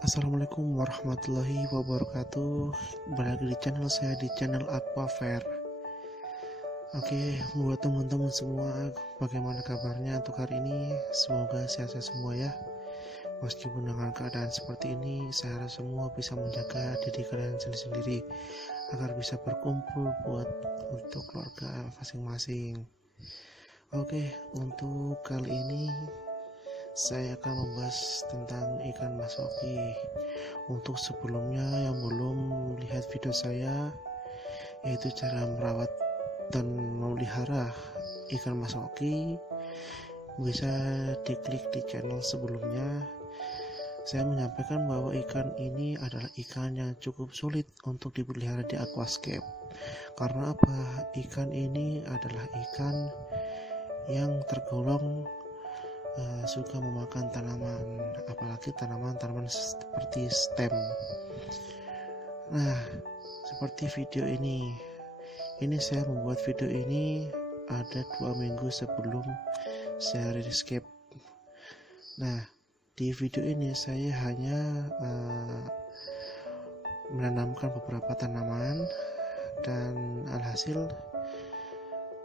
Assalamualaikum warahmatullahi wabarakatuh. Balik di channel saya, di channel Aquafair. Oke, buat teman-teman semua, bagaimana kabarnya untuk hari ini? Semoga sehat-sehat semua ya. Meskipun dengan keadaan seperti ini, saya harap semua bisa menjaga diri kalian sendiri agar bisa berkumpul untuk keluarga masing-masing. Oke, untuk kali ini saya akan membahas tentang ikan mas koki. Untuk sebelumnya yang belum lihat video saya, yaitu cara merawat dan memelihara ikan mas koki, bisa diklik di channel sebelumnya. Saya menyampaikan bahwa ikan ini adalah ikan yang cukup sulit untuk dipelihara di aquascape. Karena apa? Ikan ini adalah ikan yang tergolong suka memakan tanaman, apalagi tanaman-tanaman seperti stem. Nah, seperti video ini saya membuat video ini ada 2 minggu sebelum saya escape. Nah, di video ini saya hanya menanamkan beberapa tanaman, dan alhasil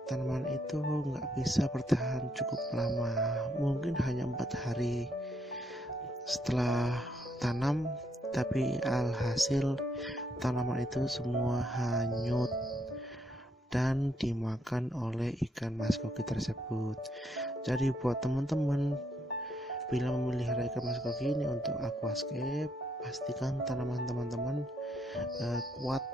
tanaman itu nggak bisa bertahan cukup lama, mungkin hanya 4 hari setelah tanam, tapi alhasil tanaman itu semua hanyut dan dimakan oleh ikan mas koki tersebut. Jadi buat teman-teman, bila memelihara ikan mas koki ini untuk aquascape, pastikan tanaman teman-teman kuat.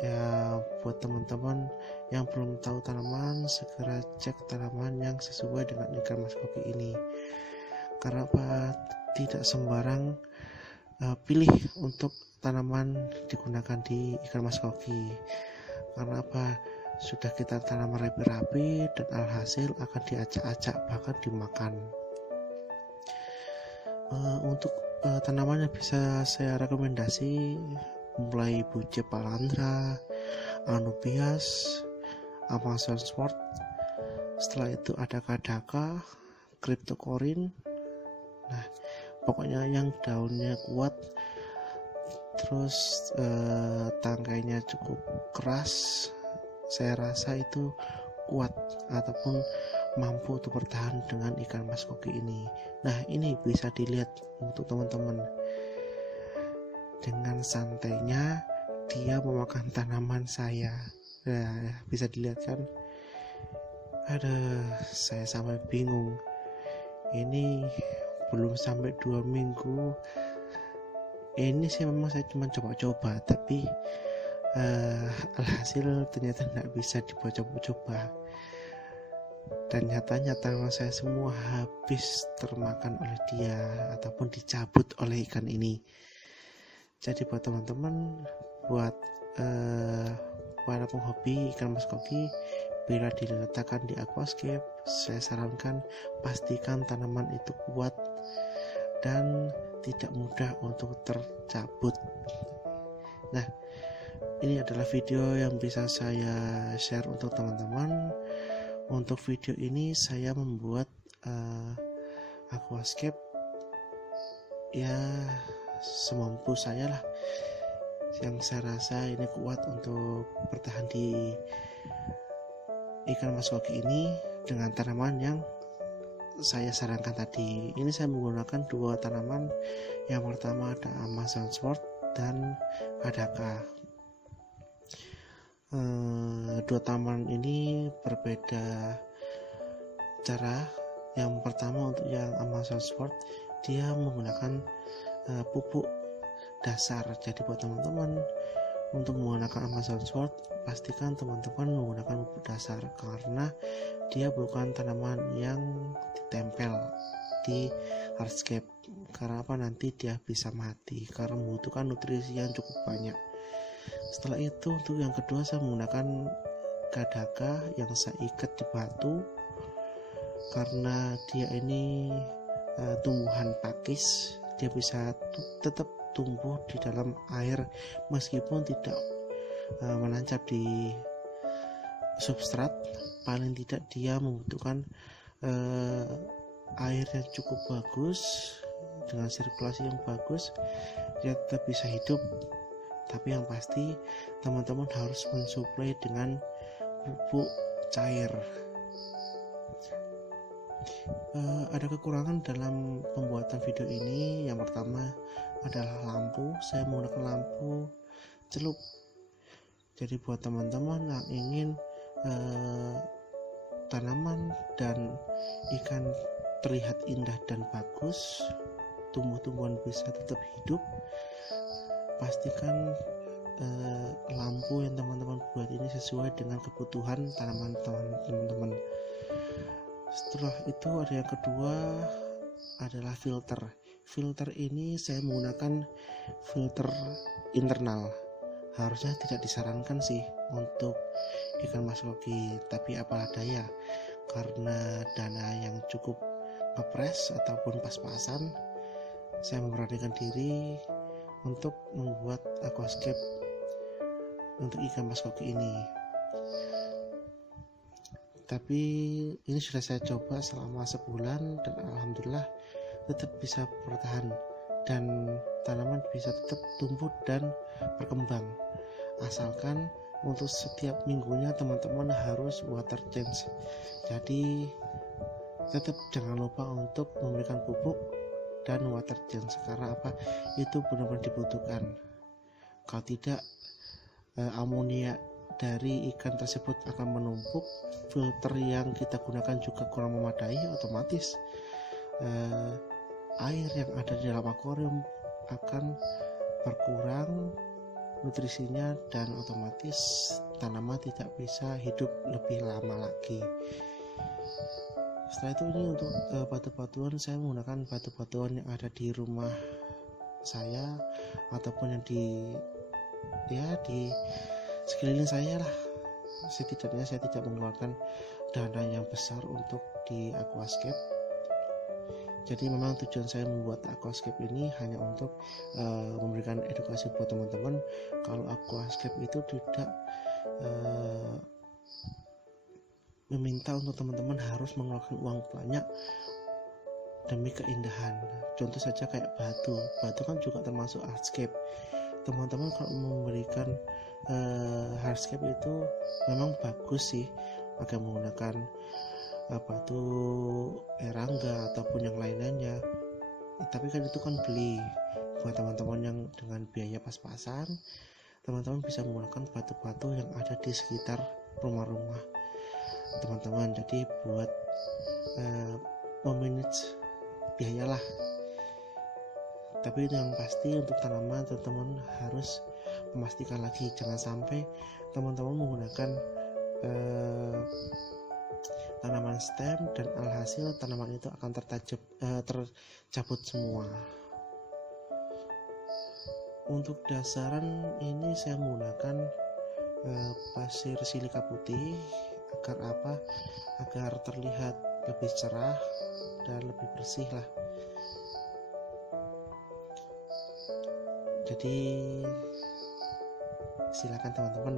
Ya, buat teman-teman yang belum tahu tanaman, segera cek tanaman yang sesuai dengan ikan mas koki ini. Karena apa? Tidak sembarang pilih untuk tanaman digunakan di ikan mas koki. Karena apa? Sudah kita tanam rapi-rapi dan alhasil akan diacak-acak, bahkan dimakan. Untuk tanaman yang bisa saya rekomendasi mulai Buce Palandra, Anubias, Amazon Sword, setelah itu ada Kadaka, Cryptocorin. Nah, pokoknya yang daunnya kuat, terus tangkainya cukup keras, saya rasa itu kuat ataupun mampu untuk bertahan dengan ikan mas koki ini. Nah, ini bisa dilihat untuk teman-teman. Dengan santainya dia memakan tanaman saya. Nah, bisa dilihat kan? Saya sampai bingung. Ini belum sampai 2 minggu. Ini sih memang saya cuma coba-coba, tapi alhasil ternyata tidak bisa dicoba-coba. Dan nyatanya tanaman saya semua habis termakan oleh dia ataupun dicabut oleh ikan ini. Jadi buat teman-teman, buat para penghobi ikan mas koki, bila diletakkan di aquascape, saya sarankan pastikan tanaman itu kuat dan tidak mudah untuk tercabut. Nah, ini adalah video yang bisa saya share untuk teman-teman. Untuk video ini saya membuat aquascape ya semampu saya lah, yang saya rasa ini kuat untuk bertahan di ikan mas koki ini dengan tanaman yang saya sarankan tadi. Ini saya menggunakan 2 tanaman. Yang pertama ada Amazon Sword dan Kadaka. 2 tanaman ini berbeda cara. Yang pertama, untuk yang Amazon Sword, dia menggunakan pupuk dasar. Jadi buat teman-teman, untuk menggunakan Amazon Sword, pastikan teman-teman menggunakan pupuk dasar, karena dia bukan tanaman yang ditempel di hardscape. Karena apa? Nanti dia bisa mati karena membutuhkan nutrisi yang cukup banyak. Setelah itu, untuk yang kedua, saya menggunakan Kadaka yang saya ikat di batu, karena dia ini tumbuhan pakis. Dia bisa tetap tumbuh di dalam air meskipun tidak menancap di substrat. Paling tidak dia membutuhkan air yang cukup bagus dengan sirkulasi yang bagus, dia tetap bisa hidup. Tapi yang pasti teman-teman harus mensuplai dengan pupuk cair. Ada kekurangan dalam pembuatan video ini. Yang pertama adalah lampu. Saya menggunakan lampu celup. Jadi buat teman-teman yang ingin tanaman dan ikan terlihat indah dan bagus, tumbuh-tumbuhan bisa tetap hidup, pastikan lampu yang teman-teman buat ini sesuai dengan kebutuhan tanaman teman-teman. Setelah itu ada yang kedua adalah filter. Filter ini saya menggunakan filter internal. Harusnya tidak disarankan sih untuk ikan mas koki, tapi apalah daya, karena dana yang cukup ngepres ataupun pas-pasan, saya memberanikan diri untuk membuat aquascape untuk ikan mas koki ini. Tapi ini sudah saya coba selama sebulan dan alhamdulillah tetap bisa bertahan dan tanaman bisa tetap tumbuh dan berkembang, asalkan untuk setiap minggunya teman-teman harus water change. Jadi tetap jangan lupa untuk memberikan pupuk dan water change, karena apa? Itu benar-benar dibutuhkan. Kalau tidak, amonia dari ikan tersebut akan menumpuk, filter yang kita gunakan juga kurang memadai, otomatis air yang ada di dalam akuarium akan berkurang nutrisinya dan otomatis tanaman tidak bisa hidup lebih lama lagi. Setelah itu ini untuk batu-batuan, saya menggunakan batu-batuan yang ada di rumah saya ataupun yang di sekeliling saya lah. Setidaknya saya tidak mengeluarkan dana yang besar untuk di aquascape. Jadi memang tujuan saya membuat aquascape ini hanya untuk memberikan edukasi buat teman-teman kalau aquascape itu tidak meminta untuk teman-teman harus mengeluarkan uang banyak demi keindahan. Contoh saja kayak batu kan juga termasuk hardscape. Teman-teman kalau memberikan hardscape itu memang bagus sih, agar menggunakan batu erangga ataupun yang lain-lainnya, tapi kan itu kan beli. Buat teman-teman yang dengan biaya pas-pasan, teman-teman bisa menggunakan batu-batu yang ada di sekitar rumah-rumah teman-teman. Jadi buat memanage biaya lah. Tapi yang pasti untuk tanaman teman-teman harus memastikan lagi, jangan sampai teman-teman menggunakan tanaman stem dan alhasil tanaman itu akan tercabut semua. Untuk dasaran ini saya menggunakan pasir silika putih agar terlihat lebih cerah dan lebih bersih lah. Jadi silakan teman-teman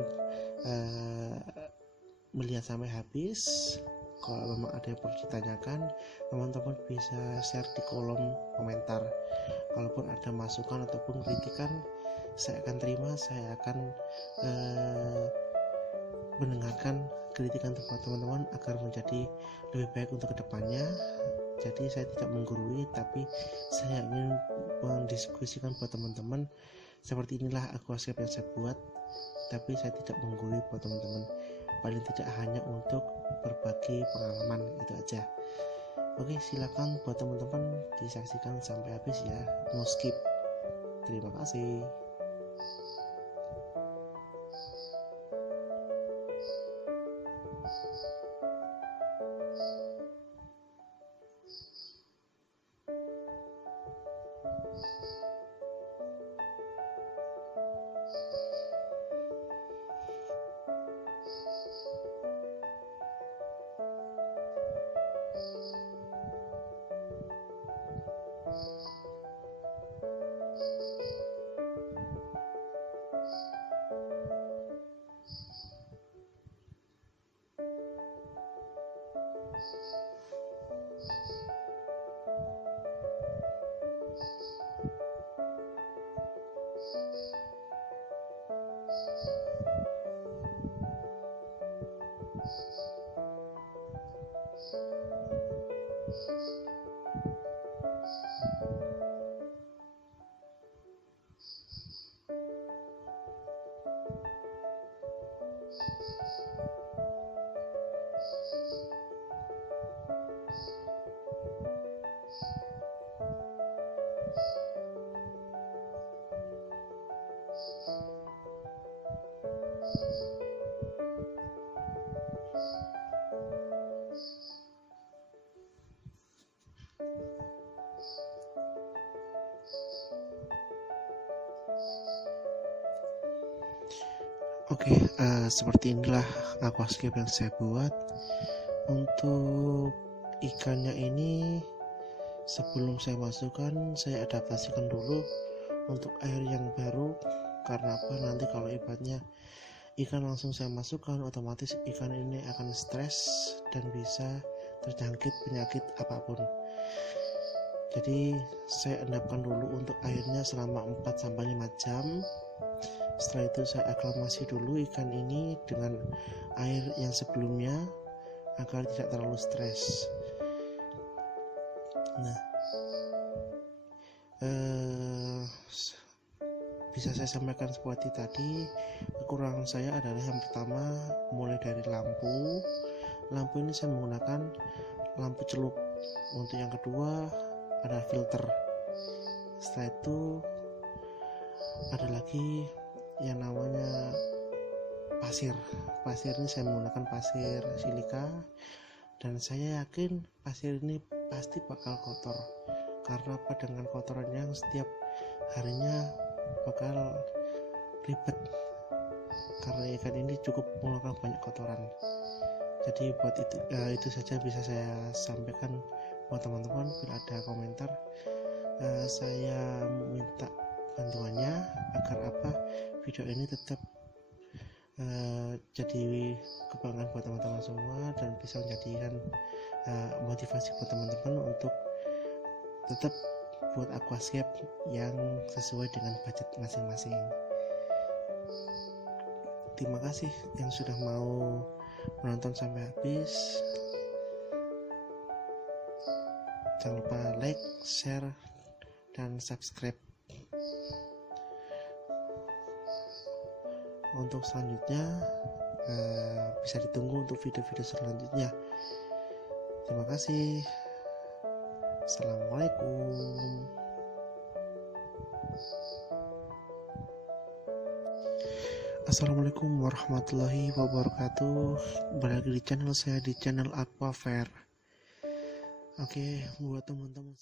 melihat sampai habis. Kalau memang ada yang perlu ditanyakan, teman-teman bisa share di kolom komentar. Kalaupun ada masukan ataupun kritikan, saya akan terima. Saya akan mendengarkan kritikan buat teman-teman agar menjadi lebih baik untuk kedepannya. Jadi saya tidak menggurui, tapi saya ingin mendiskusikan buat teman-teman. Seperti inilah aquascape yang saya buat, tapi saya tidak menggurui buat teman-teman. Paling tidak hanya untuk berbagi pengalaman, itu aja. Oke, silakan buat teman-teman disaksikan sampai habis ya, no skip. Terima kasih. Oke, seperti inilah aquascape yang saya buat. Untuk ikannya ini, sebelum saya masukkan, saya adaptasikan dulu untuk air yang baru. Karena apa? Nanti kalau ibaratnya ikan langsung saya masukkan, otomatis ikan ini akan stres dan bisa terjangkit penyakit apapun. Jadi saya endapkan dulu untuk airnya selama 4-5 jam. Setelah itu saya aklimasi dulu ikan ini dengan air yang sebelumnya agar tidak terlalu stres. Nah, bisa saya sampaikan seperti tadi, kekurangan saya adalah yang pertama mulai dari lampu ini saya menggunakan lampu celup. Untuk yang kedua ada filter. Setelah itu ada lagi yang namanya pasir ini saya menggunakan pasir silika, dan saya yakin pasir ini pasti bakal kotor. Karena apa? Dengan kotorannya setiap harinya bakal ribet, karena ikan ini cukup mengeluarkan banyak kotoran. Jadi buat itu saja bisa saya sampaikan buat teman-teman. Bila ada komentar, saya minta bantuannya agar apa video ini tetap jadi kebanggaan buat teman-teman semua dan bisa menjadikan motivasi buat teman-teman untuk tetap buat aquascape yang sesuai dengan budget masing-masing. Terima kasih yang sudah mau menonton sampai habis. Jangan lupa like, share, dan subscribe. Untuk selanjutnya bisa ditunggu untuk video-video selanjutnya. Terima kasih. Assalamualaikum. Assalamualaikum warahmatullahi wabarakatuh. Balik di channel saya, di channel Aquafair. Oke, buat teman-teman